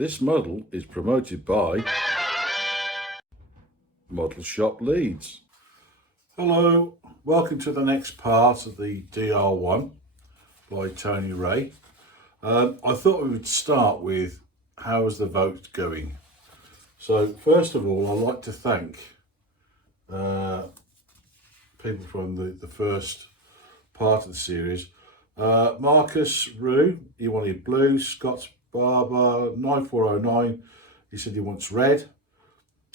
This model is promoted by Model Shop Leeds. Hello, welcome to the next part of the DR1 by Tony Ray. I thought we would start with how is the vote going. So first of all, I'd like to thank people from the first part of the series. Marcus Rue, he wanted blue. Scott Barber 9409, he said he wants red.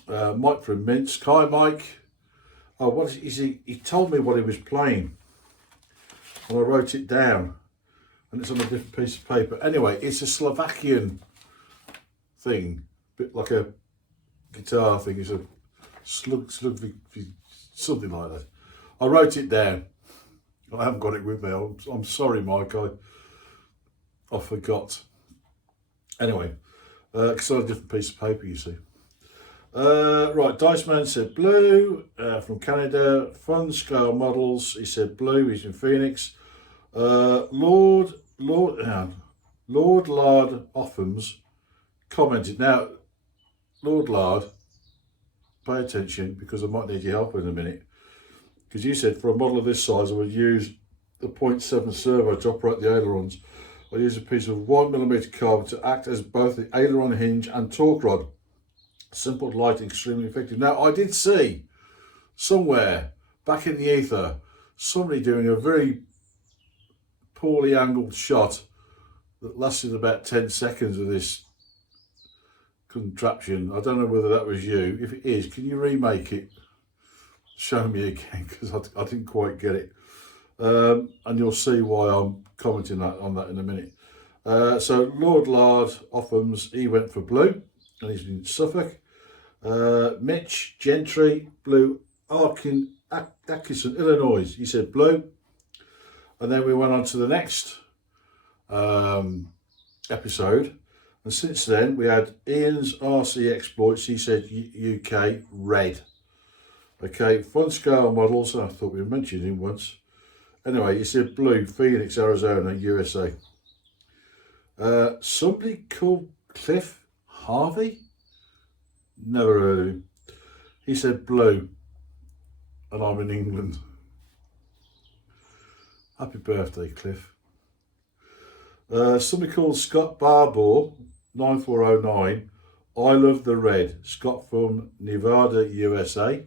Mike from Minsk, hi Mike. Oh, what is he? He told me what he was playing, and I wrote it down, and it's on a different piece of paper. Anyway, it's a Slovakian thing, a bit like a guitar thing. It's a slug, something like that. I wrote it down. I haven't got it with me. I'm sorry, Mike. I forgot. Anyway, because on a different piece of paper, you see. Right, Dice Man said blue from Canada. Fun Scale Models, he said blue. He's in Phoenix. Lord Lard Offhams commented. Now, Lord Lard, pay attention because I might need your help in a minute. Because you said for a model of this size, I would use the 0.7 servo to operate the ailerons. I use a piece of 1mm carbon to act as both the aileron hinge and torque rod. Simple, light, extremely effective. Now, I did see somewhere back in the ether somebody doing a very poorly angled shot that lasted about 10 seconds of this contraption. I don't know whether that was you. If it is, can you remake it? Show me again, because I didn't quite get it. And you'll see why I'm commenting on that in a minute. So Lord Lard Offhams, he went for blue, and he's in Suffolk. Mitch Gentry, blue. Atkinson, Illinois, he said blue. And then we went on to the next episode, and since then we had Ian's RC Exploits, he said UK red. Okay, Fun Scale Models, I thought we mentioned him once. Anyway, he said blue, Phoenix, Arizona, USA. Somebody called Cliff Harvey? Never heard of him. He said blue, and I'm in England. Happy birthday, Cliff. Somebody called Scott Barbour, 9409. I love the red. Scott from Nevada, USA.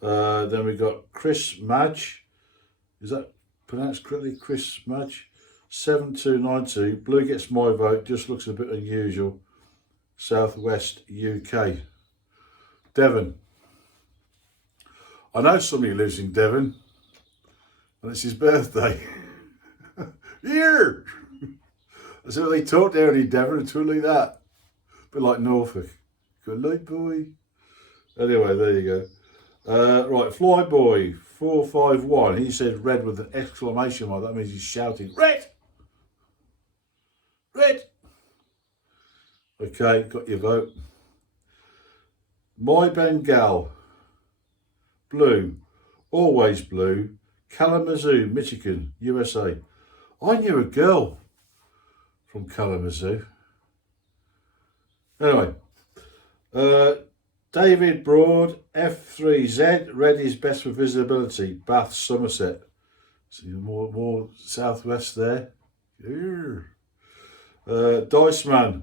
Then we got Chris Madge. Is that pronounced correctly? Chris Madge. 7292. Blue gets my vote. Just looks a bit unusual. Southwest UK. Devon. I know somebody lives in Devon, and it's his birthday. Here! So they talk down in Devon until like that. A bit like Norfolk. Good night, boy. Anyway, there you go. Right, Flyboy 451. He said red with an exclamation mark. That means he's shouting, red! Red! Okay, got your vote. My Bengal, blue, always blue, Kalamazoo, Michigan, USA. I knew a girl from Kalamazoo. Anyway, David Broad, F3Z, red is best for visibility, Bath, Somerset. See more southwest there. Dice Man.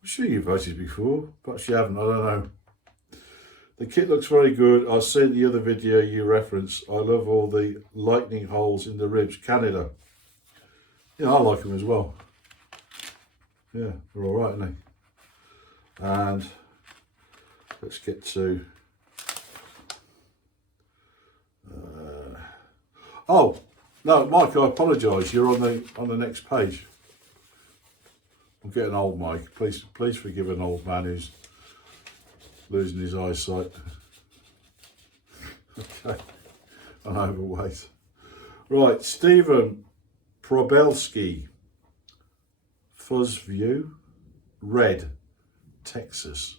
I'm sure you voted before, perhaps you haven't, I don't know. The kit looks very good. I've seen the other video you referenced. I love all the lightning holes in the ribs. Canada. Yeah, I like them as well. Yeah, they're all right, aren't they? And let's get to... oh, no, Mike, I apologise. You're on the next page. I'm getting old, Mike. Please forgive an old man who's losing his eyesight. Okay, I'm overweight. Right, Stephen Probelski, Fuzz View, red, Texas.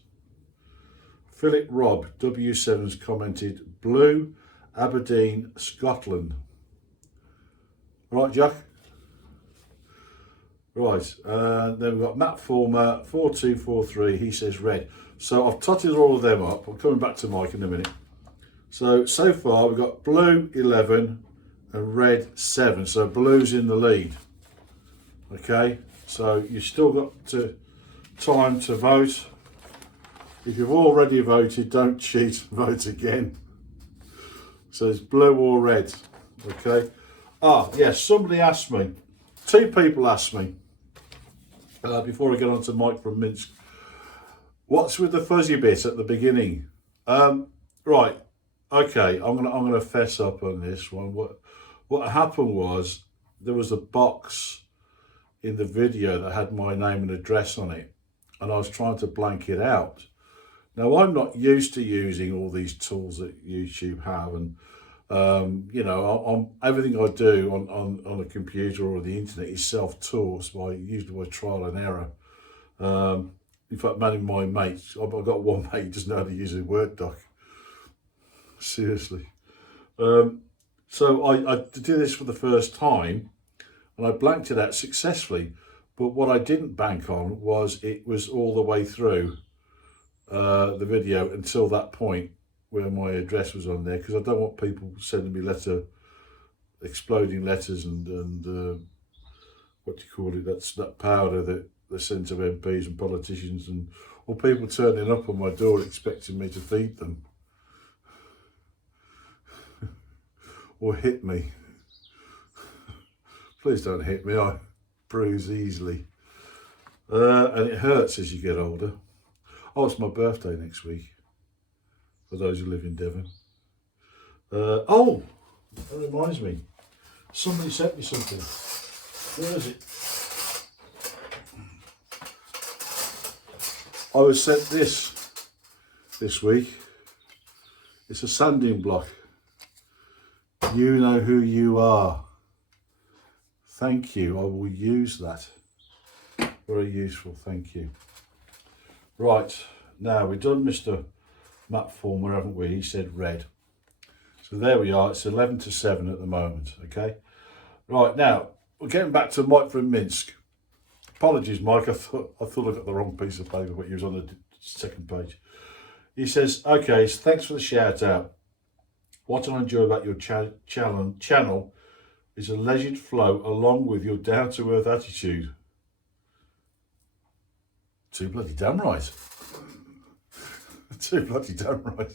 Philip Robb, W7's commented blue, Aberdeen, Scotland. Right, Jack. Right, then we've got Matt Former 4243. He says red. So I've totted all of them up. I'm coming back to Mike in a minute. So far we've got blue 11 and red 7. So blue's in the lead. Okay, so you've still got time to vote. If you've already voted, don't cheat, vote again. So it's blue or red. Okay. Yes, somebody asked me, 2 people asked me, before I get on to Mike from Minsk, what's with the fuzzy bit at the beginning? Right, okay, I'm gonna fess up on this one. What happened was, there was a box in the video that had my name and address on it, and I was trying to blank it out. Now, I'm not used to using all these tools that YouTube have, and you know, everything I do on a computer or the internet is self-taught, usually by trial and error. In fact, many of my mates, I've got one mate who doesn't know how to use a Word doc. Seriously. So I did this for the first time, and I blanked it out successfully. But what I didn't bank on was it was all the way through the video until that point where my address was on there, because I don't want people sending me exploding letters and what do you call it, that powder that they send to MPs and politicians, or people turning up on my door expecting me to feed them or hit me. Please don't hit me, I bruise easily, and it hurts as you get older. Oh, it's my birthday next week, for those who live in Devon. Oh, that reminds me. Somebody sent me something. Where is it? I was sent this week. It's a sanding block. You know who you are. Thank you. I will use that. Very useful. Thank you. Right, now we've done Mr. Matt Former, haven't we? He said red. So there we are. It's 11 to 7 at the moment. Okay. Right, now we're getting back to Mike from Minsk. Apologies, Mike. I thought I got the wrong piece of paper, but he was on the second page. He says, okay, so thanks for the shout out. What I enjoy about your channel is a leisured flow along with your down to earth attitude. Too bloody damn right. Too bloody damn right.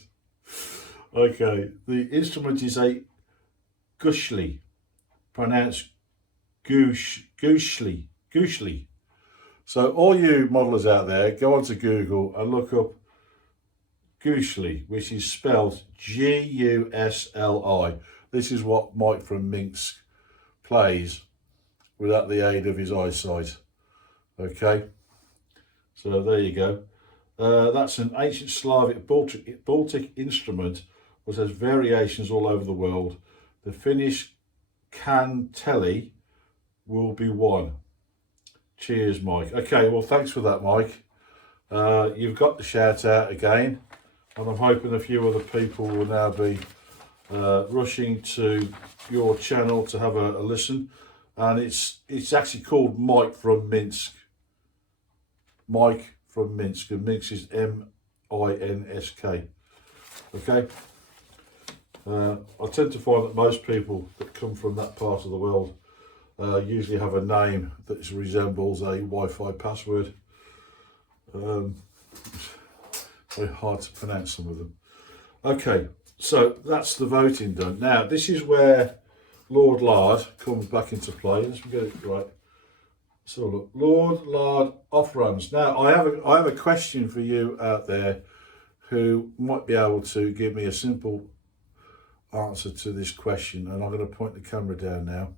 Okay, the instrument is a Gushli, pronounced Gushli. So all you modelers out there, go onto Google and look up Gushli, which is spelled G-U-S-L-I. This is what Mike from Minsk plays without the aid of his eyesight. Okay, so there you go. That's an ancient Slavic Baltic instrument which has variations all over the world. The Finnish kantele will be one. Cheers, Mike. Okay, well, thanks for that, Mike. You've got the shout out again, and I'm hoping a few other people will now be rushing to your channel to have a listen. And it's actually called Mike from Minsk. Mike from Minsk, and Minsk is M-I-N-S-K. Okay. I tend to find that most people that come from that part of the world usually have a name that resembles a Wi-Fi password. Very hard to pronounce, some of them. Okay, so that's the voting done. Now, this is where Lord Lard comes back into play. Let's get it right. So look, Lord Lard off runs. Now, I have a question for you out there who might be able to give me a simple answer to this question, and I'm going to point the camera down now.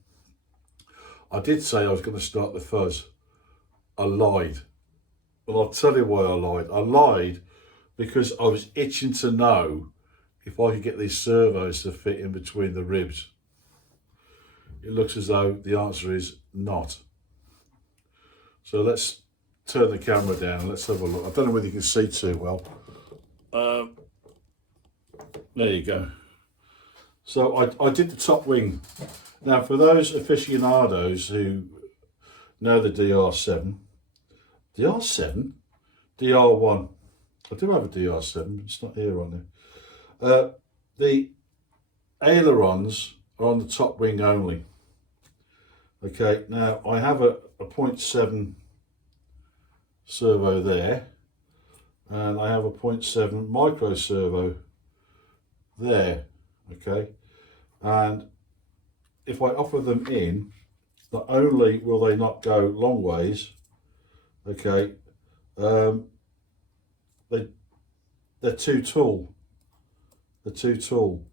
I did say I was going to start the fuzz. I lied. Well, I'll tell you why I lied. I lied because I was itching to know if I could get these servos to fit in between the ribs. It looks as though the answer is not. So let's turn the camera down and let's have a look. I don't know whether you can see too well. There you go. So I did the top wing. Now, for those aficionados who Now the DR7. DR7? DR1. I do have a DR7, but it's not here on there. The ailerons are on the top wing only. Okay, now I have a 0.7 servo there, and I have a 0.7 micro servo there. Okay, and if I offer them in, not only will they not go long ways, okay, they're too tall. They're too tall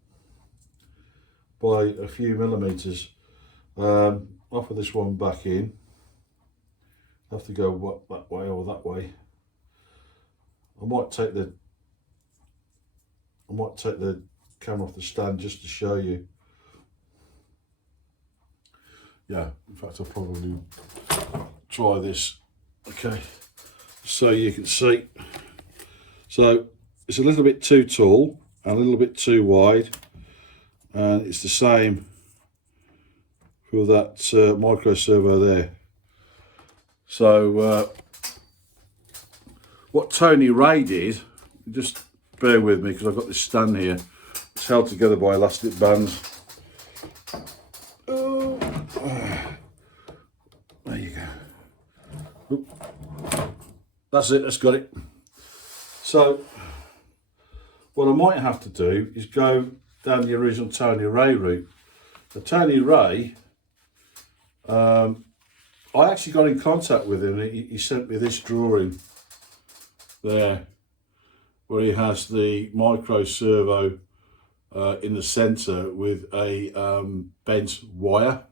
by a few millimeters. Offer this one back in. Have to go that way or that way. I might take the camera off the stand just to show you. Yeah, in fact I'll probably try this. Okay, so you can see. So it's a little bit too tall and a little bit too wide, and it's the same for that micro servo there. So what Tony Ray did, just bear with me because I've got this stand here, it's held together by elastic bands. Oh, there you go. Oop. That's it, that's got it. So what I might have to do is go down the original Tony Ray route. So Tony Ray, I actually got in contact with him. He sent me this drawing there, where he has the micro servo in the centre with a bent wire.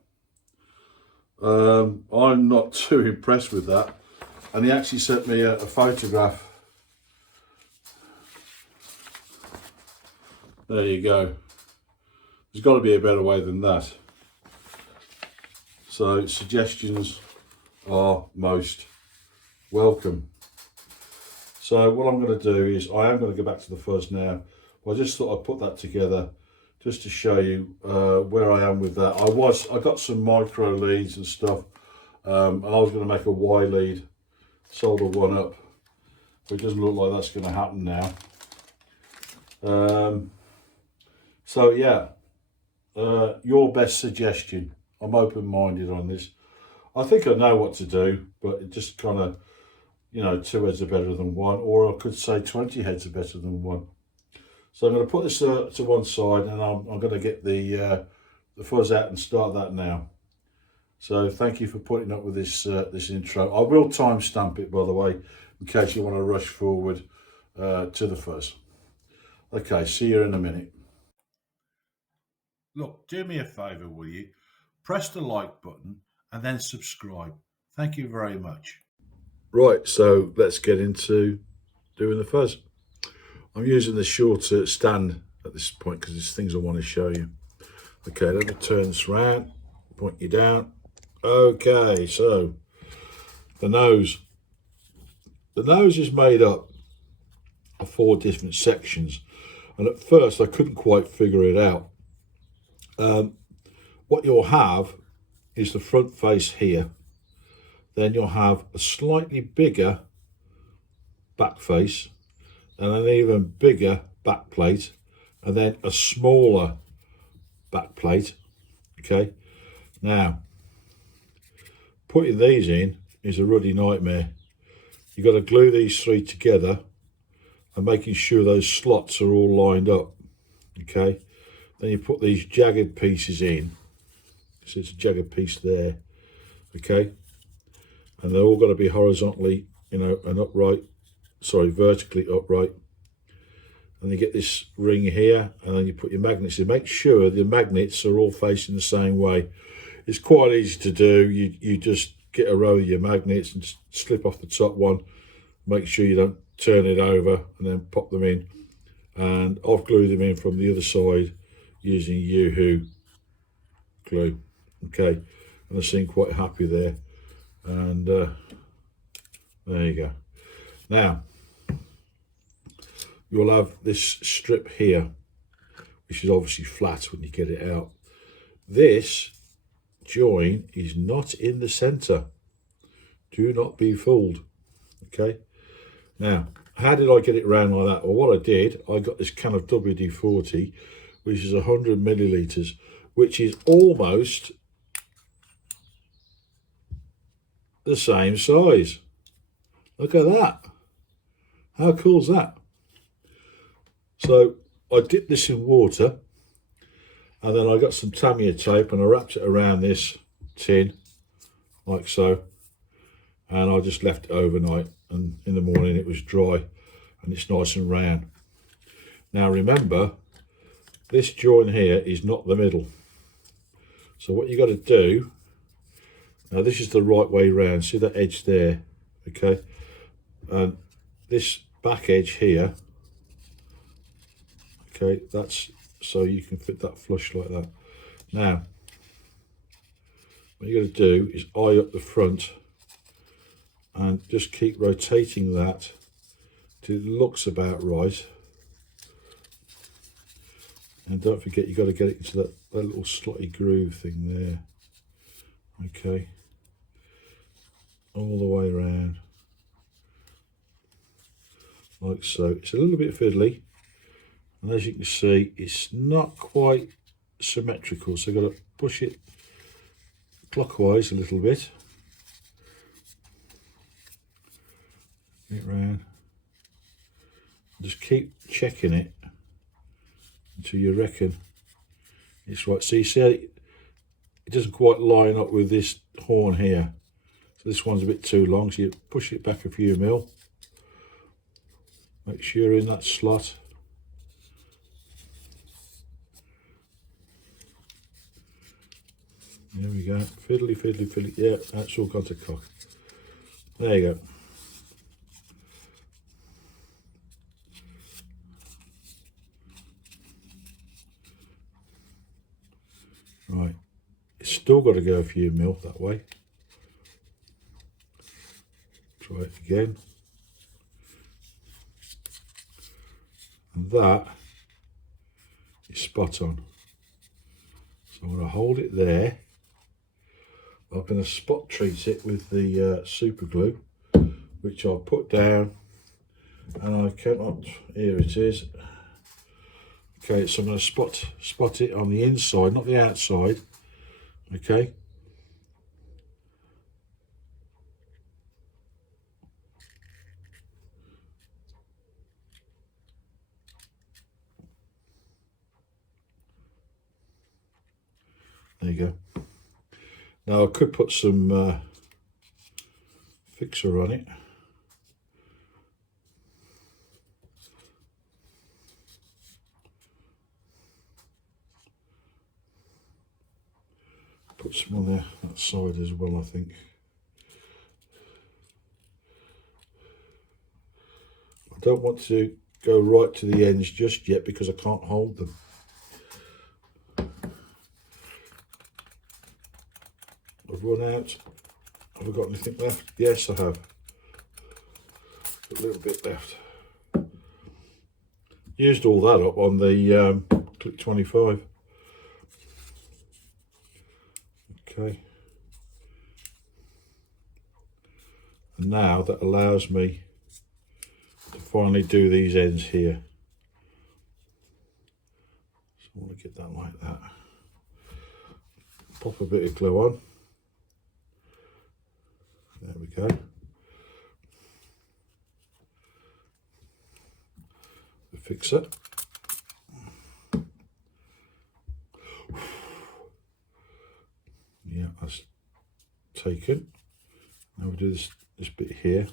I'm not too impressed with that, and he actually sent me a photograph. There you go. There's got to be a better way than that. So suggestions are most welcome. So what I'm going to do is I am going to go back to the fuzz now. I just thought I'd put that together just to show you where I am with that. I got some micro leads and stuff, and I was going to make a Y lead, solder one up, but it doesn't look like that's going to happen now. So yeah, your best suggestion. I'm open-minded on this. I think I know what to do, but it just kind of, you know, 2 heads are better than one, or I could say 20 heads are better than one. So I'm going to put this to one side, and I'm going to get the fuzz out and start that now. So thank you for putting up with this this intro. I will timestamp it, by the way, in case you want to rush forward to the fuzz. Okay, see you in a minute. Look, do me a favour, will you? Press the like button and then subscribe. Thank you very much. Right, so let's get into doing the fuzz. I'm using the shorter stand at this point because there's things I want to show you. Okay, let me turn this around, point you down. Okay, so the nose. The nose is made up of 4 different sections, and at first I couldn't quite figure it out. What you'll have is the front face here. Then you'll have a slightly bigger back face, and an even bigger back plate, and then a smaller back plate. Okay, now putting these in is a ruddy nightmare. You've got to glue these 3 together and making sure those slots are all lined up. Okay, then you put these jagged pieces in. So it's a jagged piece there. Okay, and they're all got to be horizontally, you know, and upright, sorry, vertically upright. And you get this ring here, and then you put your magnets in. Make sure the magnets are all facing the same way. It's quite easy to do. You just get a row of your magnets and slip off the top one. Make sure you don't turn it over, and then pop them in. And I've glued them in from the other side using Yoo-hoo glue. Okay, and I seem quite happy there. And there you go. Now you'll have this strip here, which is obviously flat when you get it out. This join is not in the center. Do not be fooled. Okay. Now, how did I get it round like that? Well, what I did, I got this can of WD-40, which is 100 millilitres, which is almost the same size. Look at that. How cool is that? So I dipped this in water, and then I got some Tamiya tape and I wrapped it around this tin like so, and I just left it overnight, and in the morning it was dry and it's nice and round. Now remember, this joint here is not the middle, so what you got to do, now this is the right way round, see that edge there, okay, and this back edge here, okay, that's so you can fit that flush like that. Now what you got to do is eye up the front and just keep rotating that till it looks about right, and don't forget you got to get it into that little slotty groove thing there, okay, all the way around like so. It's a little bit fiddly, and as you can see it's not quite symmetrical, so I've got to push it clockwise a little bit, get it round, just keep checking it until you reckon it's right. So you see it doesn't quite line up with this horn here, so this one's a bit too long, so you push it back a few mil, make sure you're in that slot. There we go, fiddly, fiddly, fiddly, yeah, that's all gone to cock. There you go. Right, it's still got to go a few mil that way. Try it again. And that is spot on. So I'm going to hold it there. I'm going to spot treat it with the super glue, which I'll put down, and I cannot, here it is. Okay, so I'm going to spot it on the inside, not the outside, okay. There you go. Now I could put some fixer on it. Put some on there, that side as well, I think. I don't want to go right to the ends just yet because I can't hold them. I've run out. Have I got anything left? Yes, I have. A little bit left. Used all that up on the Click 25. Okay. And now that allows me to finally do these ends here. So I want to get that like that. Pop a bit of glue on. There we go. The fixer. Yeah, that's taken. Now we do this bit here.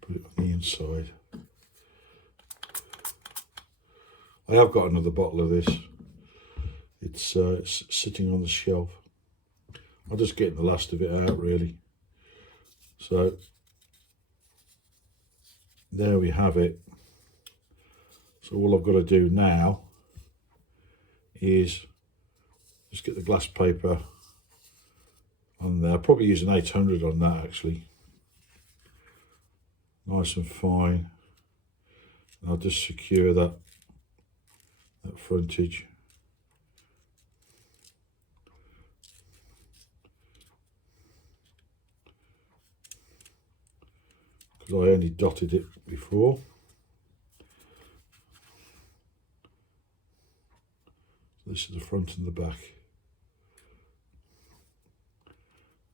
Put it on the inside. I have got another bottle of this. It's sitting on the shelf. I'm just getting the last of it out really. So there we have it. So all I've got to do now is just get the glass paper on there. I'll probably use an 800 on that actually. Nice and fine. And I'll just secure that that frontage. Because I only dotted it before. This is the front and the back.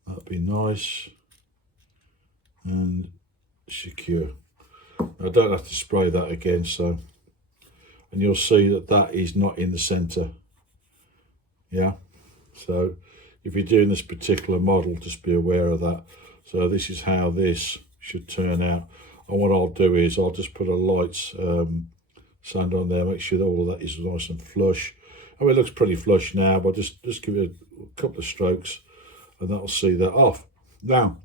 That'd be nice and secure. I don't have to spray that again, so, and you'll see that that is not in the center. Yeah, so if you're doing this particular model, just be aware of that. So this is how this should turn out, and what I'll do is I'll just put a light sand on there, make sure that all of that is nice and flush. I mean, it looks pretty flush now, but just give it a couple of strokes and that'll see that off. Now,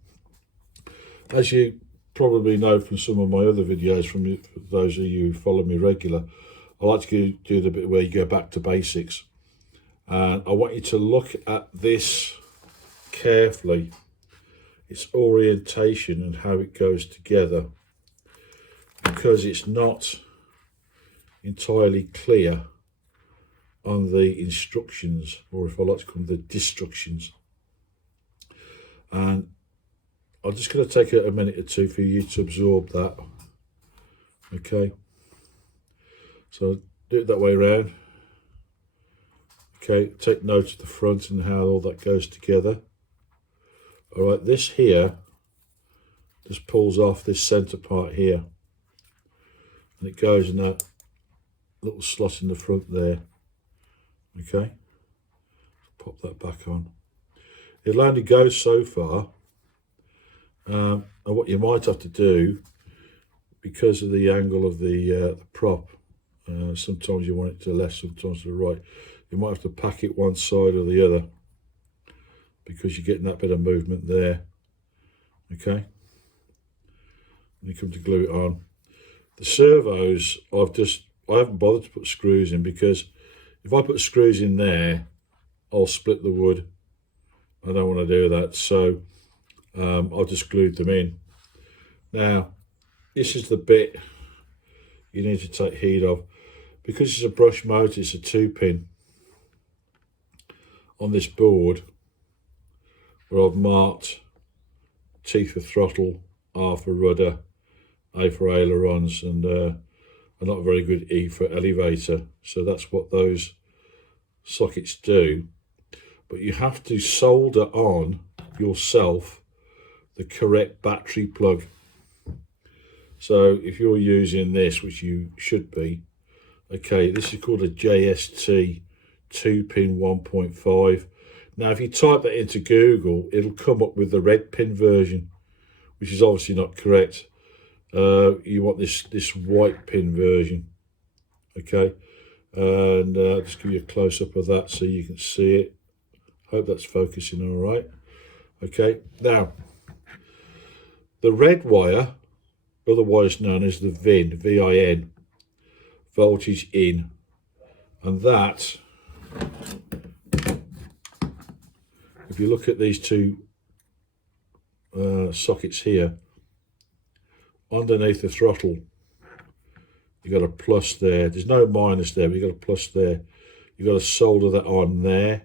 as you probably know from some of my other videos, for those of you who follow me regular, I like to do the bit where you go back to basics. And I want you to look at this carefully, its orientation and how it goes together, because it's not entirely clear on the instructions, or if I like to call them the destructions. And I'm just going to take a minute or two for you to absorb that. Okay, so do it that way around. Okay, take note of the front and how all that goes together. All right, this here just pulls off this center part here, and it goes in that little slot in the front there. Okay, pop that back on. It'll only go so far, and what you might have to do, because of the angle of the prop, sometimes you want it to the left, sometimes to the right, you might have to pack it one side or the other, because you're getting that bit of movement there. Okay, when you come to glue it on, the servos, I haven't bothered to put screws in, because if I put screws in there, I'll split the wood. I don't want to do that, so I'll just glued them in. Now, this is the bit you need to take heed of. Because it's a brush motor, it's a 2-pin on this board, where I've marked T for throttle, R for rudder, A for ailerons, and a not very good E for elevator. So that's what those sockets do. But you have to solder on yourself the correct battery plug. So if you're using this, which you should be, okay, this is called a JST 2-pin 1.5. Now, if you type that into Google, it'll come up with the red pin version, which is obviously not correct. You want this white pin version, okay? And I'll just give you a close-up of that so you can see it. Hope that's focusing all right. Okay, now, the red wire, otherwise known as the VIN, V-I-N, voltage in, and that, if you look at these two sockets here, underneath the throttle, you've got a plus there. There's no minus there, but you've got a plus there. You've got to solder that on there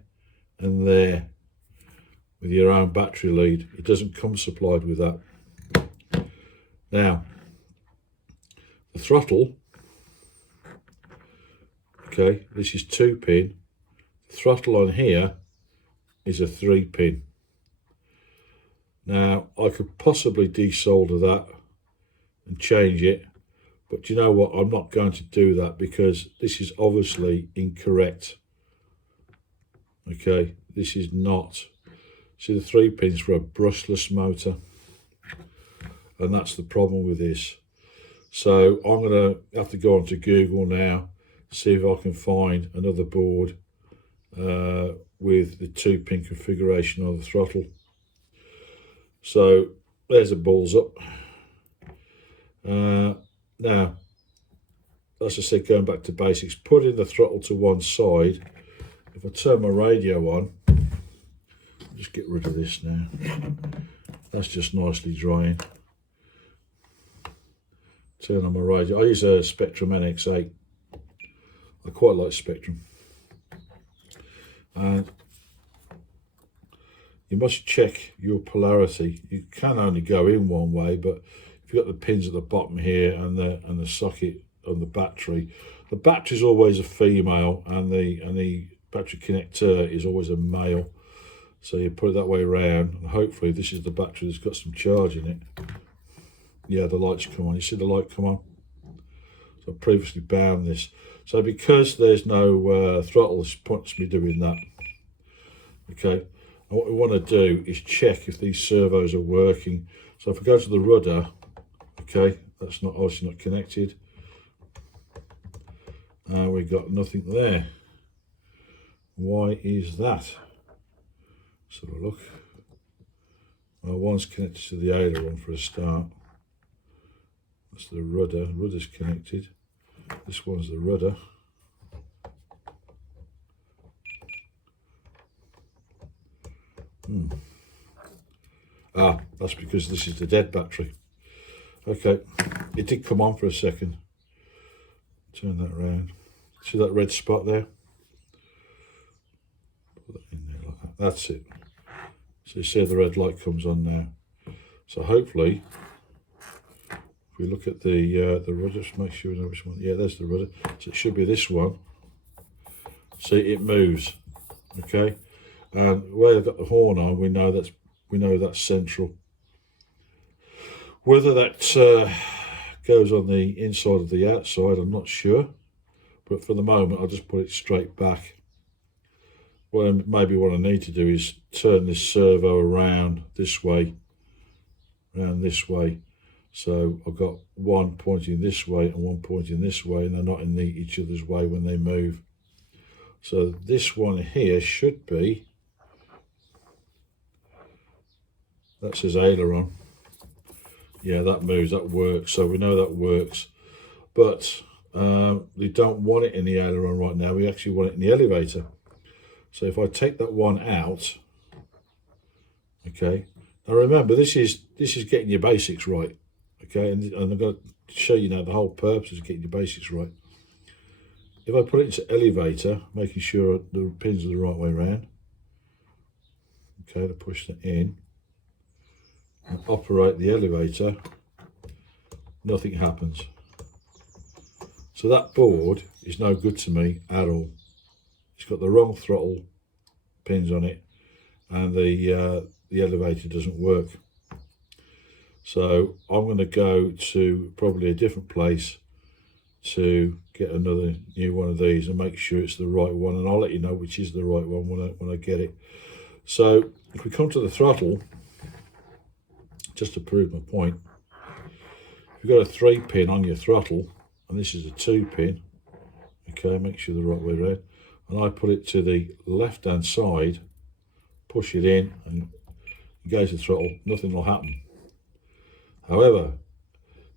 and there with your own battery lead. It doesn't come supplied with that. Now, the throttle, okay, this is 2-pin. The throttle on here is a 3-pin. Now, I could possibly desolder that and change it, but you know what, I'm not going to do that, because this is obviously incorrect. Okay, this is not. See, the 3-pins for a brushless motor, and that's the problem with this. So I'm going to have to go onto Google now, see if I can find another board with the 2-pin configuration of the throttle. So there's a balls up. Now, as I said, going back to basics, putting the throttle to one side. If I turn my radio on, just get rid of this now. That's just nicely drying. Turn on my radio. I use a Spectrum NX8 I quite like Spectrum. And you must check your polarity. You can only go in one way, but if you've got the pins at the bottom here and the socket on the battery is always a female, and the battery connector is always a male. So you put it that way around, and hopefully this is the battery that's got some charge in it. Yeah, the lights come on. You see the light come on? So I previously bound this. So because there's no throttle, this points me doing that. Okay, and what we want to do is check if these servos are working. So if I go to the rudder, okay, that's not obviously not connected. We've got nothing there. Why is that? Let's have a look. Well, one's connected to the aileron for a start. That's the rudder. The rudder's connected. This one's the rudder. That's because this is the dead battery. Okay, it did come on for a second. Turn that around. See that red spot there? Put that in there like that. That's it. So you see the red light comes on now. So hopefully, if we look at the rudder, just make sure we know which one. Yeah, there's the rudder. So it should be this one. See, it moves. Okay, and where I've got the horn on, we know that's central. Whether that goes on the inside or the outside, I'm not sure, but for the moment I'll just put it straight back. Well, maybe what I need to do is turn this servo around this way, so I've got one pointing this way and one pointing this way, and they're not in each other's way when they move. So this one here should be, that says aileron. Yeah, that moves, that works. So we know that works. But we don't want it in the aileron right now. We actually want it in the elevator. So if I take that one out, okay. Now remember, this is getting your basics right. Okay, and I'm going to show you now the whole purpose is getting your basics right. If I put it into elevator, making sure the pins are the right way around. Okay, to push that in. And operate the elevator, nothing happens. So that board is no good to me at all. It's got the wrong throttle pins on it, and the elevator doesn't work. So I'm going to go to probably a different place to get another new one of these and make sure it's the right one, and I'll let you know which is the right one when I get it. So if we come to the throttle, just to prove my point, you've got a 3-pin on your throttle, and this is a 2-pin. Okay, make sure the right way around, and I put it to the left hand side, push it in and engage the throttle, nothing will happen. However,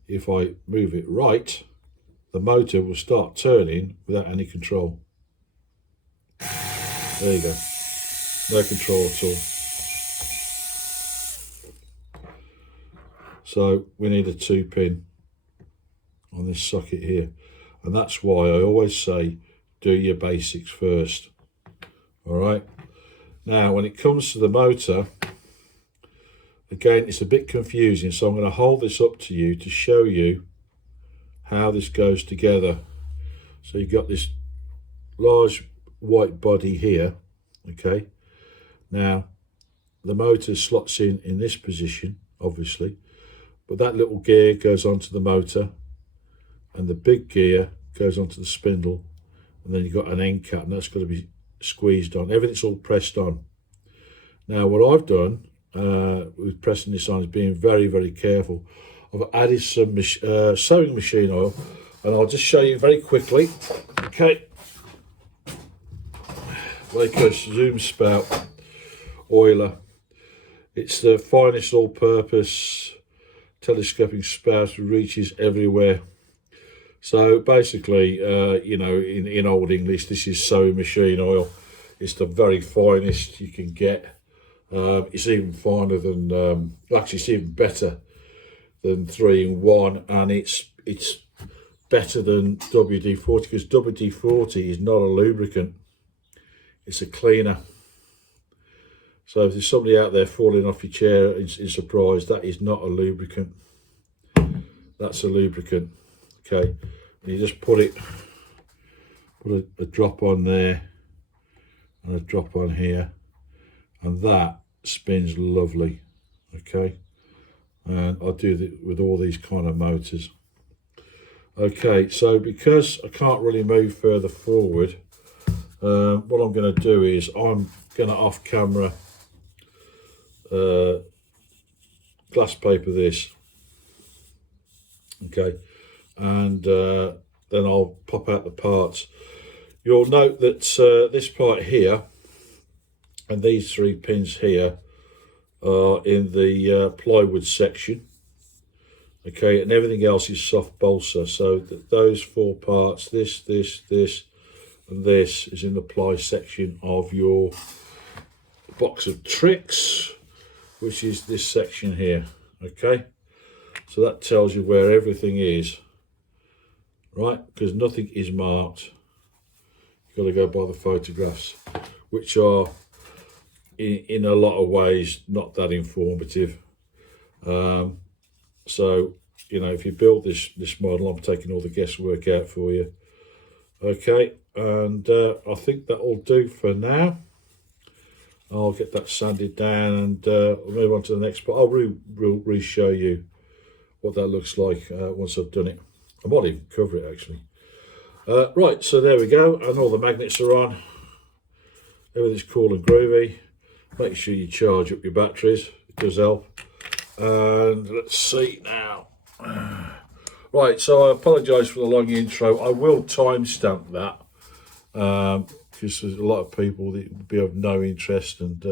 if I move it right, the motor will start turning without any control. There you go, no control at all. So we need a 2-pin on this socket here, and that's why I always say do your basics first. All right, now when it comes to the motor, again it's a bit confusing, so I'm going to hold this up to you to show you how this goes together. So you've got this large white body here. Okay, now the motor slots in this position, obviously, but that little gear goes onto the motor, and the big gear goes onto the spindle, and then you've got an end cap, and that's got to be squeezed on. Everything's all pressed on. Now what I've done with pressing this on is being very, very careful. I've added some sewing machine oil, and I'll just show you very quickly. Okay, Waco's Zoom Spout oiler. It's the finest all-purpose telescoping spout, reaches everywhere. So basically, you know, in old English, this is sewing machine oil. It's the very finest you can get. It's even finer than, actually it's even better than 3-in-1, and it's better than WD-40, because WD-40 is not a lubricant, it's a cleaner. So if there's somebody out there falling off your chair in surprise, that is not a lubricant, that's a lubricant. Okay, and you just put a drop on there and a drop on here, and that spins lovely. Okay, and I do that with all these kind of motors. Okay, so because I can't really move further forward, what I'm going to do is I'm going to off camera glass paper this. Okay, and then I'll pop out the parts. You'll note that this part here and these 3 pins here are in the plywood section. Okay, and everything else is soft balsa. So those 4 parts, this, and this, is in the ply section of your box of tricks, which is this section here. Okay, so that tells you where everything is, right? Because nothing is marked. You've got to go by the photographs, which are in a lot of ways not that informative. So, you know, if you build this model, I'm taking all the guesswork out for you. Okay, and I think that'll do for now. I'll get that sanded down and I'll move on to the next part. I'll re-show you what that looks like once I've done it. I might even cover it actually. Right, so there we go, and all the magnets are on. Everything's cool and groovy. Make sure you charge up your batteries, it does help. And let's see now. Right, so I apologise for the long intro. I will timestamp that because there's a lot of people that would be of no interest, and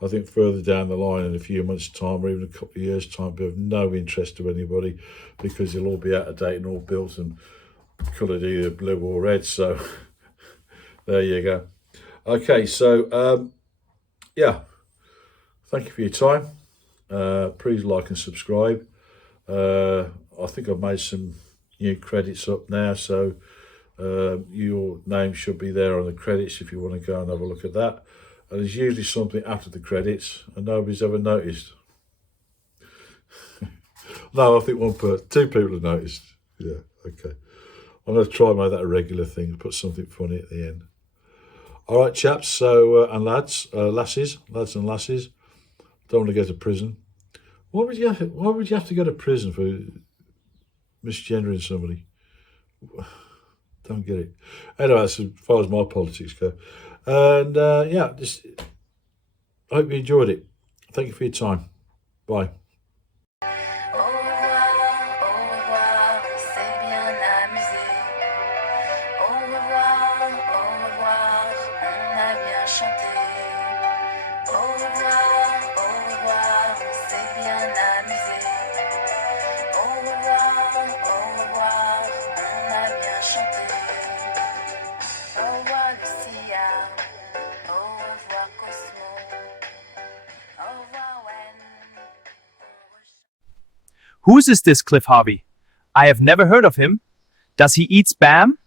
I think further down the line in a few months' time or even a couple of years' time, be of no interest to anybody, because they'll all be out of date and all built and coloured either blue or red. So there you go. Okay, so yeah, thank you for your time. Please like and subscribe. I think I've made some new credits up now, so your name should be there on the credits if you want to go and have a look at that. And there's usually something after the credits and nobody's ever noticed. No, I think 2 people have noticed. Yeah, okay. I'm going to try and make that a regular thing, put something funny at the end. All right, chaps, so and lads and lasses, don't want to go to prison. Why would you have to go to prison for misgendering somebody? Don't get it. Anyway, that's as far as my politics go. And yeah, just I hope you enjoyed it. Thank you for your time. Bye. Whose is this Cliff Harvey? I have never heard of him. Does he eat spam?